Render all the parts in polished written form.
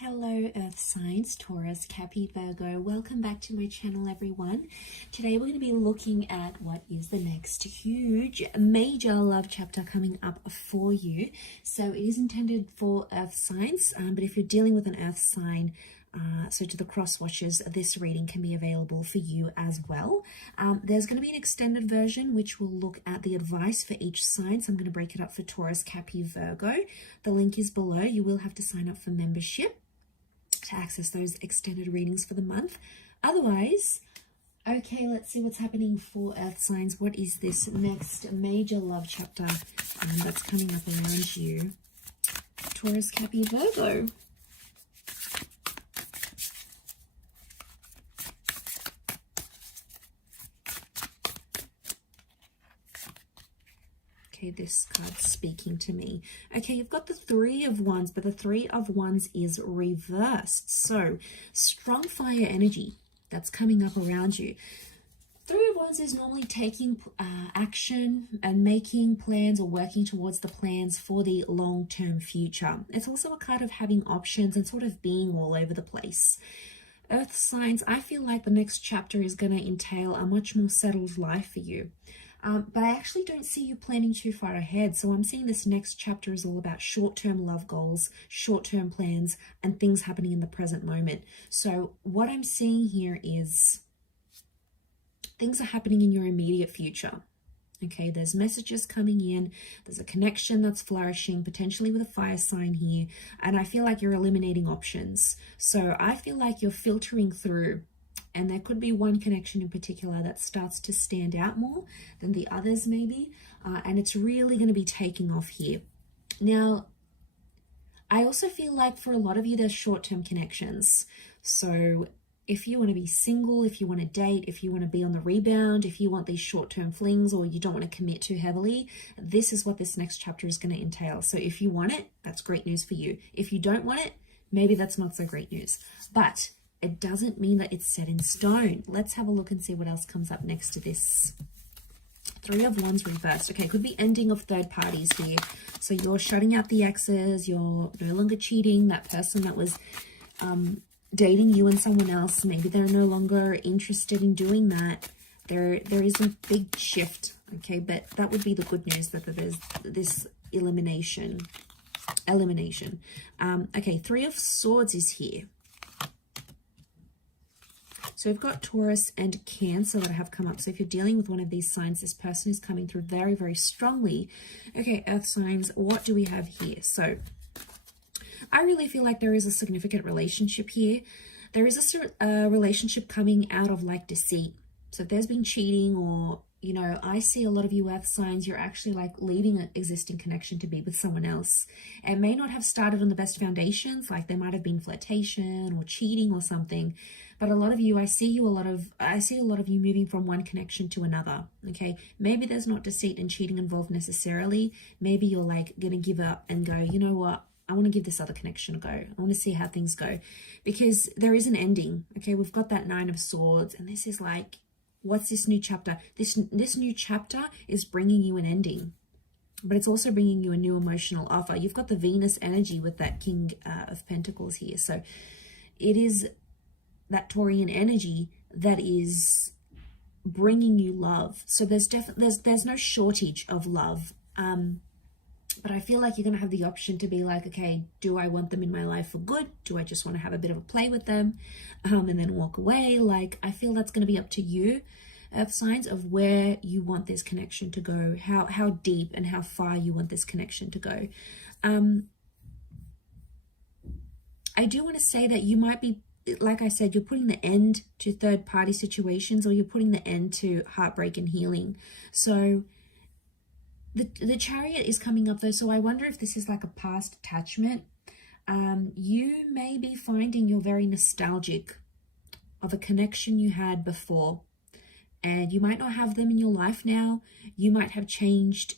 Hello Earth signs, Taurus, Capricorn, Virgo. Welcome back to my channel, everyone. Today we're going to be looking at what is the next huge major love chapter coming up for you. So it is intended for Earth signs, but if you're dealing with an Earth sign, so to the cross watchers, this reading can be available for you as well. There's going to be an extended version which will look at the advice for each sign. So I'm going to break it up for Taurus, Capricorn, Virgo. The link is below. You will have to sign up for membership to access those extended readings for the month. Otherwise, okay, let's see what's happening for Earth signs. What is this next major love chapter that's coming up around you? Taurus, Capricorn, Virgo. Okay, this card's speaking to me. Okay, you've got the Three of Wands, but the Three of Wands is reversed. So, strong fire energy that's coming up around you. Three of Wands is normally taking action and making plans or working towards the plans for the long-term future. It's also a card of having options and sort of being all over the place. Earth signs, I feel like the next chapter is going to entail a much more settled life for you. But I actually don't see you planning too far ahead. So I'm seeing this next chapter is all about short-term love goals, short-term plans, and things happening in the present moment. So what I'm seeing here is things are happening in your immediate future. Okay, there's messages coming in. There's a connection that's flourishing, potentially with a fire sign here. And I feel like you're eliminating options. So I feel like you're filtering through. And there could be one connection in particular that starts to stand out more than the others maybe. And it's really going to be taking off here. Now, I also feel like for a lot of you, there's short-term connections. So if you want to be single, if you want to date, if you want to be on the rebound, if you want these short-term flings or you don't want to commit too heavily, this is what this next chapter is going to entail. So if you want it, that's great news for you. If you don't want it, maybe that's not so great news. But it doesn't mean that it's set in stone. Let's have a look and see what else comes up next to this. Three of Wands reversed. Okay, could be ending of third parties here. So you're shutting out the exes. You're no longer cheating. That person that was dating you and someone else, maybe they're no longer interested in doing that. There is a big shift. Okay, but that would be the good news, that there's this elimination. Okay, Three of Swords is here. So we've got Taurus and Cancer that have come up. So if you're dealing with one of these signs, this person is coming through very, very strongly. Okay, Earth signs, what do we have here? So I really feel like there is a significant relationship here. There is a relationship coming out of like deceit. So if there's been cheating or, you know, I see a lot of you Earth signs, you're actually like leaving an existing connection to be with someone else. It may not have started on the best foundations, like there might have been flirtation or cheating or something. But a lot of you, I see a lot of you moving from one connection to another. Okay, maybe there's not deceit and cheating involved necessarily. Maybe you're like gonna give up and go, you know what? I want to give this other connection a go. I want to see how things go, because there is an ending. Okay, we've got that Nine of Swords, and this is like, what's this new chapter? This new chapter is bringing you an ending, but it's also bringing you a new emotional offer. You've got the Venus energy with that King of Pentacles here, so it is that Taurian energy that is bringing you love. So there's no shortage of love, but I feel like you're going to have the option to be like, okay, do I want them in my life for good? Do I just want to have a bit of a play with them and then walk away? Like, I feel that's going to be up to you, Earth signs, of where you want this connection to go, how deep and how far you want this connection to go. I do want to say that you might be, like I said, you're putting the end to third-party situations, or you're putting the end to heartbreak and healing. So the Chariot is coming up though, so I wonder if this is like a past attachment. You may be finding you're very nostalgic of a connection you had before, and you might not have them in your life now. You might have changed,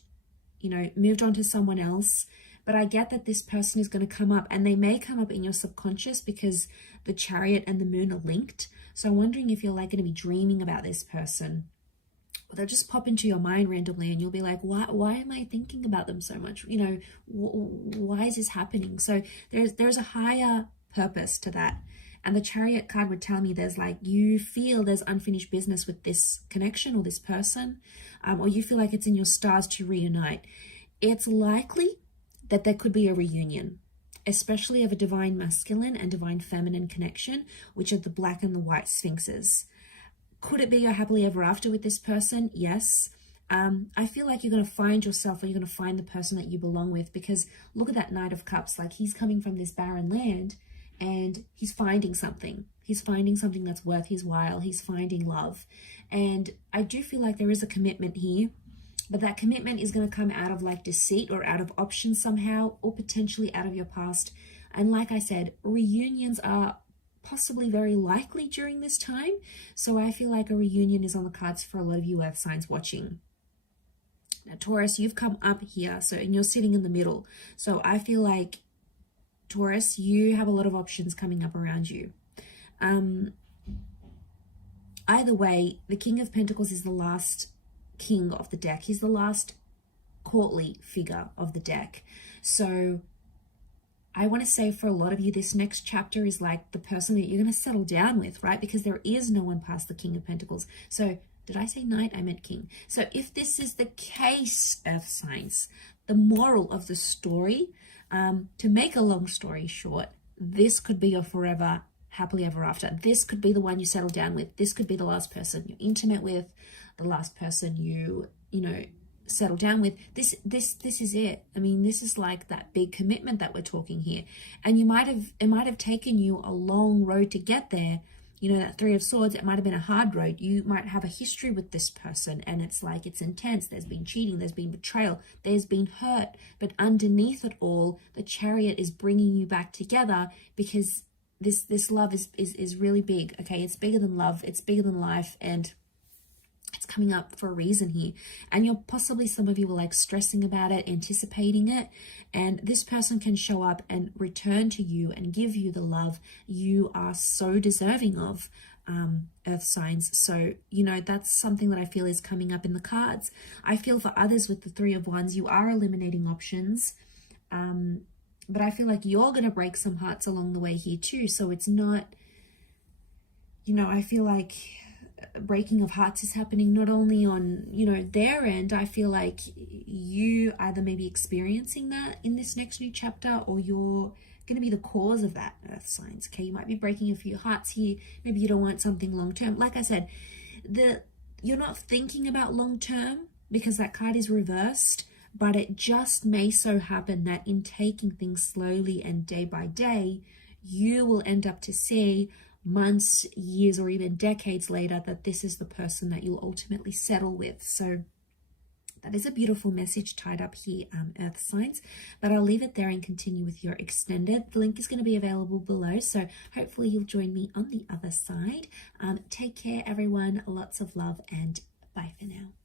you know, moved on to someone else. But I get that this person is going to come up, and they may come up in your subconscious because the Chariot and the Moon are linked. So I'm wondering if you're like going to be dreaming about this person, or they'll just pop into your mind randomly, and you'll be like, why am I thinking about them so much? You know, why is this happening? So there's a higher purpose to that. And the Chariot card would tell me there's like, you feel there's unfinished business with this connection or this person, or you feel like it's in your stars to reunite. It's likely that there could be a reunion, especially of a divine masculine and divine feminine connection, which are the black and the white sphinxes. Could it be a happily ever after with this person? Yes. I feel like you're going to find yourself, or you're going to find the person that you belong with, because look at that Knight of Cups. Like, he's coming from this barren land and he's finding something. He's finding something that's worth his while. He's finding love. And I do feel like there is a commitment here, but that commitment is going to come out of like deceit or out of options somehow, or potentially out of your past. And like I said, reunions are possibly very likely during this time. So I feel like a reunion is on the cards for a lot of you earth signs watching. Now, Taurus, you've come up here, and you're sitting in the middle. So I feel like, Taurus, you have a lot of options coming up around you. Either way, the King of Pentacles is the last king of the deck. He's the last courtly figure of the deck. So I want to say, for a lot of you, this next chapter is like the person that you're going to settle down with, right? Because there is no one past the King of Pentacles. So did I say knight? I meant king. So if this is the case, earth signs, the moral of the story, to make a long story short, this could be your forever happily ever after. This could be the one you settle down with. This could be the last person you're intimate with, the last person you know, settle down with. This is it. I mean, this is like that big commitment that we're talking here. And it might have taken you a long road to get there. You know, that Three of Swords, it might have been a hard road. You might have a history with this person, and it's like, it's intense. There's been cheating, there's been betrayal, there's been hurt. But underneath it all, the Chariot is bringing you back together, because this love is really big, okay? It's bigger than love, it's bigger than life, and it's coming up for a reason here. And you're possibly, some of you were like stressing about it, anticipating it, and this person can show up and return to you and give you the love you are so deserving of, earth signs. So, you know, that's something that I feel is coming up in the cards. I feel for others with the Three of Wands, you are eliminating options, but I feel like you're going to break some hearts along the way here too. So it's not, you know, I feel like breaking of hearts is happening not only on, you know, their end. I feel like you either may be experiencing that in this next new chapter, or you're going to be the cause of that, earth signs. Okay, you might be breaking a few hearts here. Maybe you don't want something long term. Like I said, you're not thinking about long term because that card is reversed, but it just may so happen that in taking things slowly and day by day, you will end up to see months, years, or even decades later that this is the person that you'll ultimately settle with. So that is a beautiful message tied up here, earth signs. But I'll leave it there and continue with your extended. The link is going to be available below, so hopefully you'll join me on the other side. Take care, everyone. Lots of love, and bye for now.